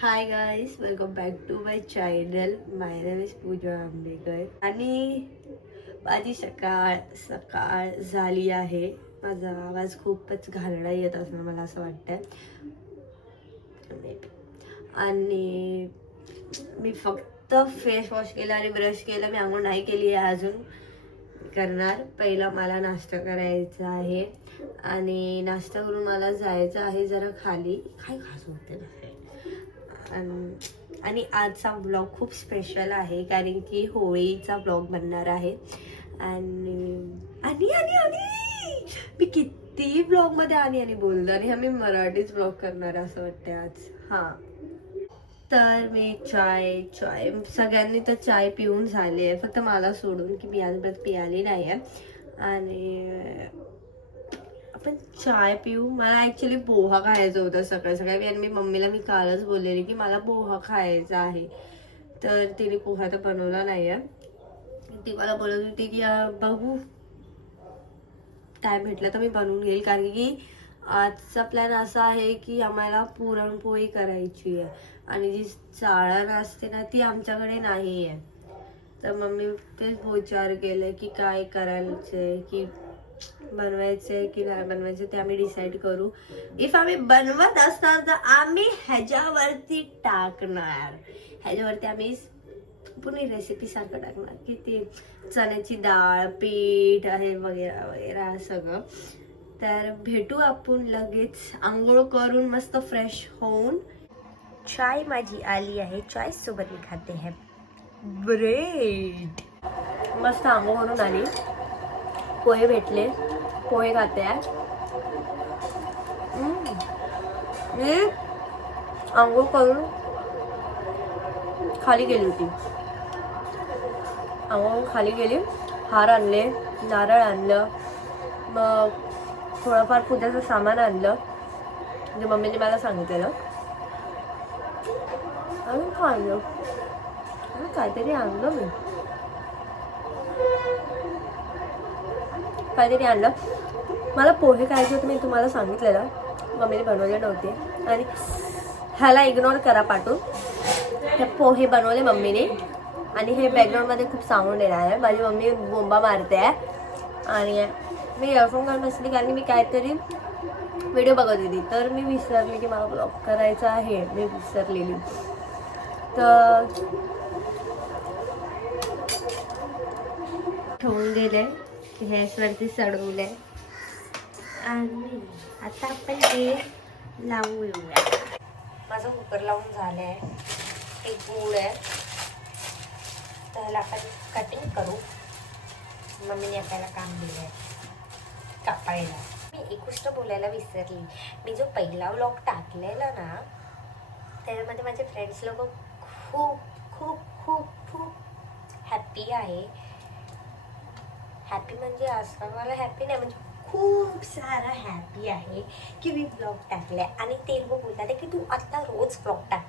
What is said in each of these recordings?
High guys, welcome back to my channel. My name is Pooja Ambekar. आणि माझी सकाळ सकाळ झाली आहे. माझा आवाज खूपच घालडा येत असणार मला असं वाटतंय. आणि मी फक्त फेस वॉश केला आणि ब्रश केला. मी आंघोळ नाही केली आहे अजून, करणार. पहिला मला नाश्ता करायचा आहे आणि नाश्ता करून मला जायचं आहे जरा खाली. काय खास होते आणि आजचा ब्लॉग खूप स्पेशल आहे कारण की होळीचा ब्लॉग बनणार आहे. आणि आणि आणि आणि मी किती ब्लॉग मध्ये आणि बोलतो आणि आम्ही मराठीच ब्लॉग करणार असं वाटते आज. हां, तर मी चाय सगळ्यांनी तर चाय पिऊन झाली आहे, फक्त मला सोडून, की मी आजपर्यंत पियाली नाही आहे. आणि आपण चाय पिऊ. मला ऍक्च्युली पोहा खायचं होतं सकाळी सकाळी आणि मी कालच बोललेली की मला पोहा खायचा आहे. तर तिने पोहा तर बनवला नाही आहे. ती मला बोलत होती की बघू टाइम भेटला तर मी बनवून घेईल, कारण की आजचा प्लॅन असा आहे की आम्हाला पुरणपोळी करायची आहे आणि जी चाळण असते ना ती आमच्याकडे नाही आहे. तर मम्मी तेच विचार केलं की काय करायचंय, की बनवायचंय की नाही बनवायचं ते आम्ही डिसाईड करू. इफ आम्ही बनवत असणार तर आम्ही ह्याच्यावरती टाकणार. ह्याच्यावरती आम्ही पुणे रेसिपी सारखं टाकणार की ते चण्याची डाळ, पीठ आहे वगैरे वगैरे सगळं. तर भेटू आपण लगेच आंघोळ करून मस्त फ्रेश होऊन. चाय माझी आली आहे. चाय सोबत मी खाते है ब्रेड. मस्त आंघोळ करून आली, पोहे भेटले, पोहे खाते आहे. मी आंघोळ करून खाली गेली होती. आंघोळ खाली गेली, हार आणले, नारळ आणलं, मग थोडंफार पूजेचं सामान आणलं म्हणजे मम्मीने मला सांगितलेलं. अजून काय आणलं, काहीतरी आणलं मी, काहीतरी आणलं. मला पोहे खायचे होते, मी तुम्हाला सांगितलेलं, मम्मीने बनवले नव्हते. आणि ह्याला इग्नोर करा पाठवून. हे पोहे बनवले मम्मीने आणि हे बॅकग्राऊंडमध्ये खूप साऊंड येणार आहे. माझी मम्मी बोंबा मारते आहे आणि मी इयरफोन घालून बसली कारण मी काहीतरी व्हिडिओ बघत होती. तर मी विसरले की मला ब्लॉग करायचा आहे, मी विसरलेली. तर ठेवून दिले, गॅसवरती चढवले आणि आता आपण ते लावू येऊया. माझं कुकर लावून झालं आहे. एक गूळ आहे, त्याला आपण कटिंग करू. मम्मीने आपल्याला काम दिलं आहे कापायला. मी एक गोष्ट बोलायला विसरली. मी जो पहिला व्लॉग टाकलेला ना त्याच्यामध्ये माझे फ्रेंड्स लोक खूप खूप खूप खूप हॅप्पी आहे. हॅपी म्हणजे असं मला हॅपी नाही, म्हणजे खूप सारा हॅपी आहे की मी ब्लॉग टाकले. आणि ते लोक बोलतात की तू आता रोज ब्लॉग टाक.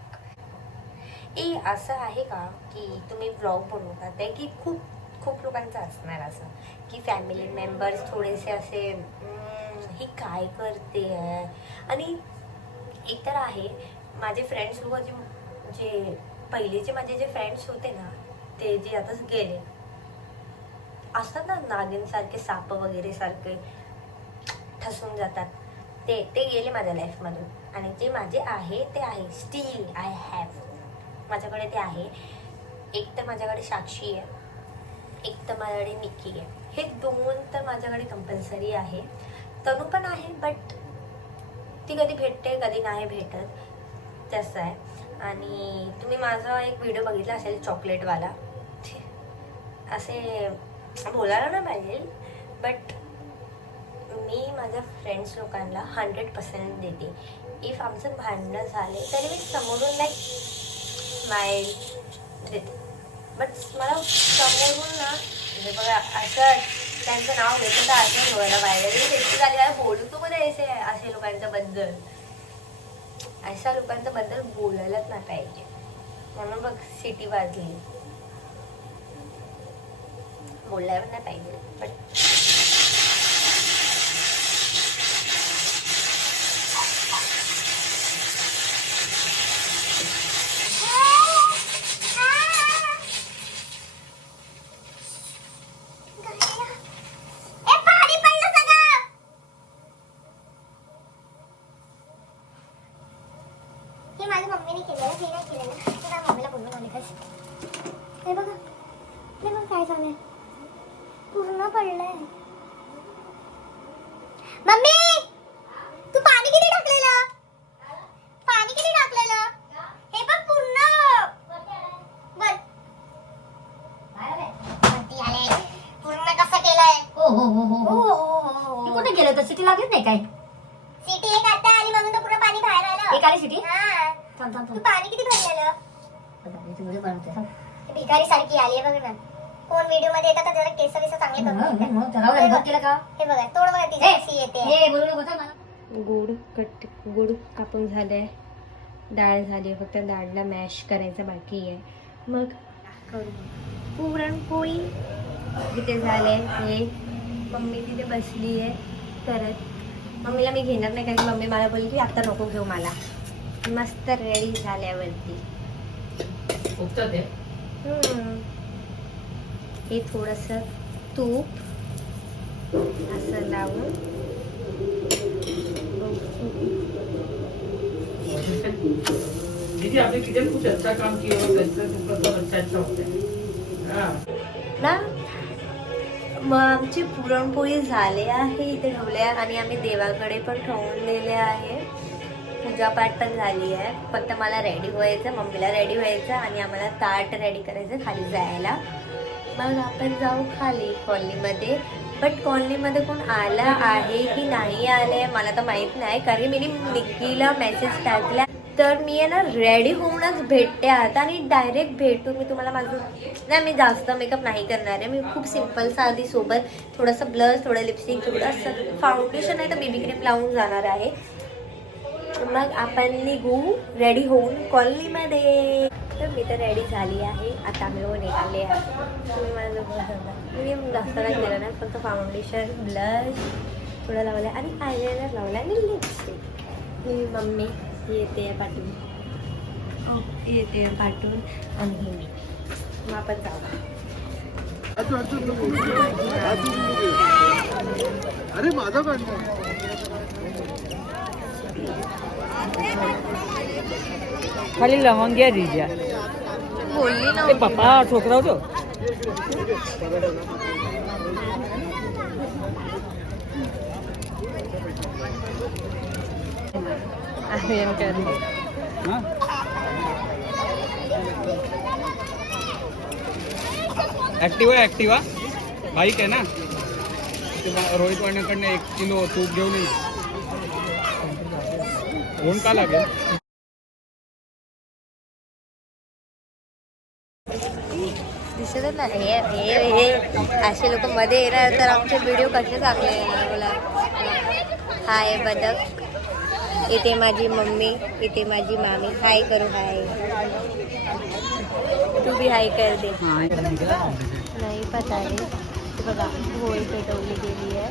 असं आहे का की तुम्ही ब्लॉग बनवतात आहे की खूप खूप लोकांचं असणार असं की फॅमिली मेंबर्स थोडेसे असे ही काय करते आहे. आणि एक तर आहे माझे फ्रेंड्स लोक जे पहिलेचे माझे जे फ्रेंड्स होते ना, ते जे आताच गेले असतात ना नागिनसारखे, साप वगैरे सारखे ठसून जातात, ते गेले माझ्या लाईफमधून. आणि जे माझे आहे ते आहे, स्टील आय हॅव, माझ्याकडे ते आहे. एक तर माझ्याकडे साक्षी आहे, एक तर माझ्याकडे निक्की आहे. हे दोन तर माझ्याकडे कंपल्सरी आहे. तनू पण आहे, बट ती कधी भेटते कधी नाही भेटत, तसं आहे. आणि तुम्ही माझा एक व्हिडिओ बघितला असेल चॉकलेटवाला, असे बोलायला ना पाहिजे, बट मी माझ्या फ्रेंड्स लोकांना 100% देते. इफ आमचं भांडणं झाले तरी मी समोरून लाईक स्माईल देते, बट मला समोरून ना म्हणजे बघा असं त्यांचं नाव घेतं तर असं बोलायला पाहिजे. त्याची झाली काय बोलू तू मध्ये असे लोकांच्या बद्दल, अशा लोकांच्या बद्दल बोलायलाच नाही पाहिजे. म्हणून बघ सिटी वाजली, बोलायला नाही पाहिजे. बट हे माझ्या मम्मीने केलेलं, मी नाही केलेलं. मी माझ्या मम्मीला बोलून आले खास. हे बघा, हे बघ काय झालंय, पूर्ण पडलंय. मम्मी तू पाणी किती टाकलेलं, पाणी किती टाकलेलं, हे बघ पूर्ण बर वरती आले. पूर्ण कसं केलंय. हो हो हो हो हो. तू कुठे गेलं तर सिटी लागलीच नाही काय? सिटी एक आता आली म्हणून तर पूर्ण पाणी बाहेर आलं. एक आली सिटी. हा थांब थांब तू थांब. पाणी किती भरलेलं. तुझे बनवते. भिकारी सारखी आली आहे बघ ना. कोण व्हिडिओ मध्ये येतात जरा केस चांगले करून घेतात. मग जरा बघ केलं का? हे बघा तोड बघा तिची कशी येते. हे बोलू नको तर मला. गुड कापून झालंय, डाळ झाली, फक्त डाळला मॅश करायचं बाकी आहे. मग करू पुरणपोळी इथे झाले. हे मम्मी तिथे बसली आहे करत. मम्मीला मी घेणार नाही कारण मम्मी मला बोलली की आता नको घेऊ मला. मस्त रेडी झाल्यावरती हे थोडंसं तूप असं लावून दीदी आपने किचन कुछ अच्छा काम किया और अच्छा अच्छा होता है ना. मग आमची पुरणपोळी झाली आहे, इथे ठेवले आहे आणि आम्ही देवाकडे पण ठेवून दिले आहे. पूजापाठ पण झाली आहे. फक्त मला रेडी व्हायचं, मम्मीला रेडी व्हायचं आणि आम्हाला ताट रेडी करायचं खाली जायला. मग आपण जाऊ खाली कॉलनीमध्ये. बट कॉलनीमध्ये कोण आला आहे की नाही आले मला तर माहीत नाही, कारण मी निक्कीला मेसेज टाकला तर मी आहे ना रेडी होऊनच भेटते आता आणि डायरेक्ट भेटून मी तुम्हाला माझं नाही, मी जास्त मेकअप नाही करणार आहे. मी खूप सिम्पल साधी सोबत थोडंसं ब्लश, थोडं लिपस्टिक, थोडंसं फाउंडेशन आहे तर बेबी क्रीम लावून जाणार आहे. मग आपण निघू रेडी होऊन कॉलनीमध्ये. तर मी तर रेडी झाली आहे, आता आम्ही निघाले आहे. तुम्ही माझं मी जास्त नाही केलं ना, फक्त फाउंडेशन, ब्लश थोडं लावलं आणि आयलायनर लावलं आणि लिपस्टिक. ही मम्मी येते पाठवून, येते पाठवून आणि मी मग आपण जाऊ. अरे माझा खाली लवंगिया दीजिए. बोलली ना ए पापा ठोकरा हो तो. ऍक्टिवा बाईक आहे ना, रोहित वाण्याकडनं 1 किलो तूप घेऊन ये. कोण का लागेल. दिसत ना हे असे लोक मध्ये येणार तर आमचे व्हिडिओ कसे चांगले येणार बोला. हाय बदक, इथे माझी मम्मी, इथे माझी मामी. हाय करू, हाय. तू भी हाय कर दे. नाही पता रे. बघा होळी पेटवली गेली आहे.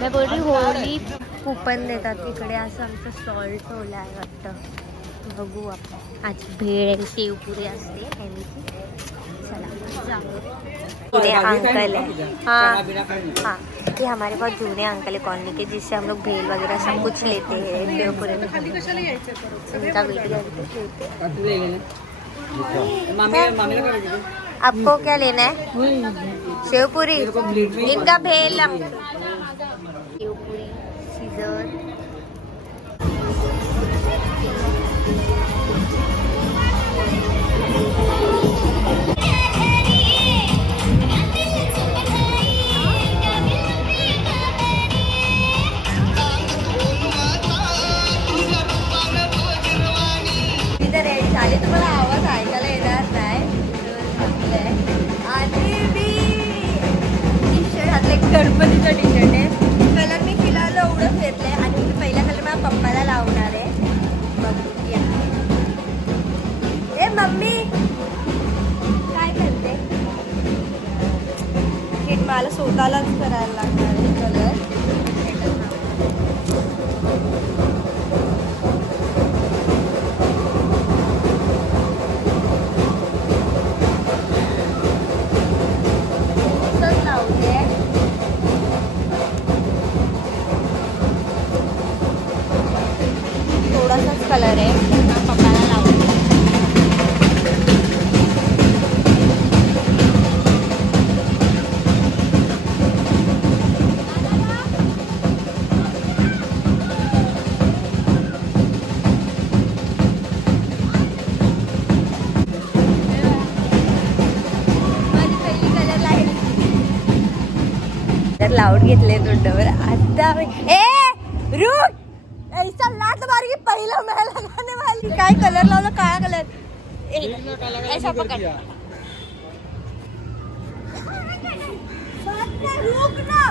मैं बोल रही होळी कुपन देतात तिकडे, असं आमचं स्टॉल ठेवलं आहे वाटतं. बघू आपण. आज भेळ शेवपुरी असते यांची. चला जाऊ. ये अंकल है, हाँ हाँ, ये हमारे बहुत जूने अंकल है कॉलोनी के, जिससे हम लोग भेल वगैरह सब कुछ लेते हैं. शेवपुरी उनका वीडियो आपको क्या लेना है. शेवपुरी, इनका भेल. शेवपुरी, सीजर. रेडी झाले, तुम्हाला आवाज ऐकायला येणार नाही. आणि मी टी शर्ट घातलं, गणपतीचं टी शर्ट आहे. कलर मी फिलहाल एवढं घेतलंय आणि मी पहिला कलर माझ्या पप्पाला लावणार आहे. बघूया. ए मम्मी काय करते. हे मला स्वतःलाच करायला लागणार आहे कलर. कलर आहे पप्पाला लावून. लावून घेतले तोंडावर आता रुक ऐसा लाट मार की पहिला मैं लगाने वाली. काय कलर लावला काळा कलर ऐसा पकड रुक ना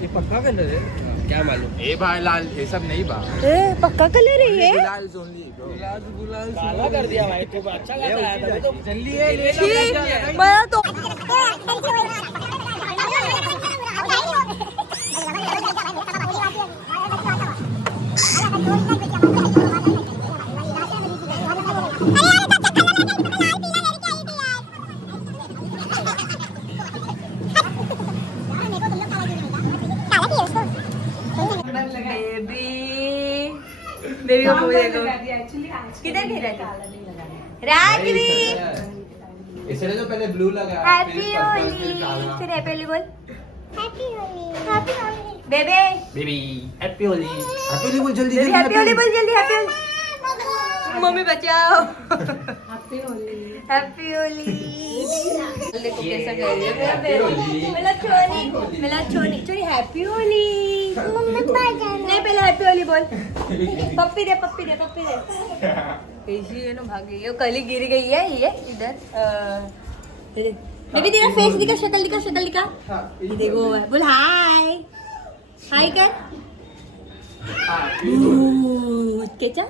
ये पक्का कलर है क्या मालूम. ए भाई लाल ये सब नहीं बा. पक्का कलर है ये. लाल ओनली काला कर दिया भाई तू. अच्छा लगा है तो जल्दी है ले छी, मैं तो बेबी को देखो किधर गिरा राजवी. इसने तो पहले ब्लू लगा हैप्पी होली. फिर हैप्पी होली बोल. हैप्पी होली. हैप्पी होली. बेबे baby happy Holi. Happy Holi बोल जल्दी बेबी हैप्पी होली बोल जल्दी. हैप्पी होली. मम्मी बचाओ. हैप्पी होली. हैप्पी होली. देखो कैसा कर रही है मेरा छोनी हैप्पी होली. मम्मी बाय जाना. नहीं पहले हैप्पी होली बोल. पप्पी दे पप्पी दे पप्पी दे. कैसी है ना भाग गई है. कल ही गिर गई है ये इधर. बेबी तेरा फेस दिखा. शक्ल दिखा. ये देखो बोल हाय. हाय कर. केचा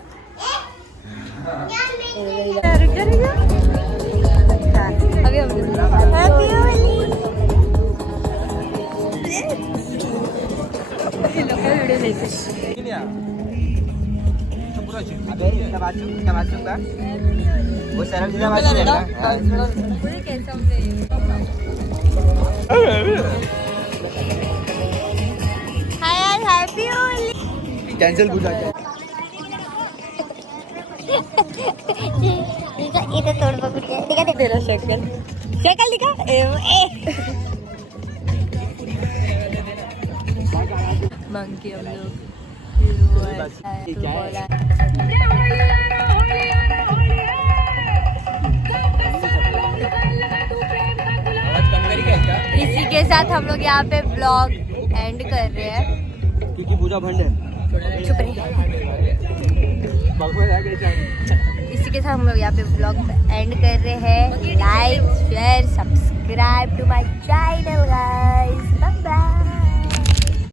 अभी हम हैप्पी होली. वीडियो देखते वो सरल जी बात कैसा हाय हैप्पी होली. कैंसिल पूजा क्या इथे तोड पकड के दिखा दे. तेरा शक्ल दिखा. मंकी हम लोग इसी के साथ हम लोग यहाँ पे ब्लॉग एंड कर रहे हैं क्योंकि पूजा भंड है. चुप रही. इसी के साथ हम लोग यहाँ पे ब्लॉग एंड कर रहे हैं. Like share subscribe to my channel guys.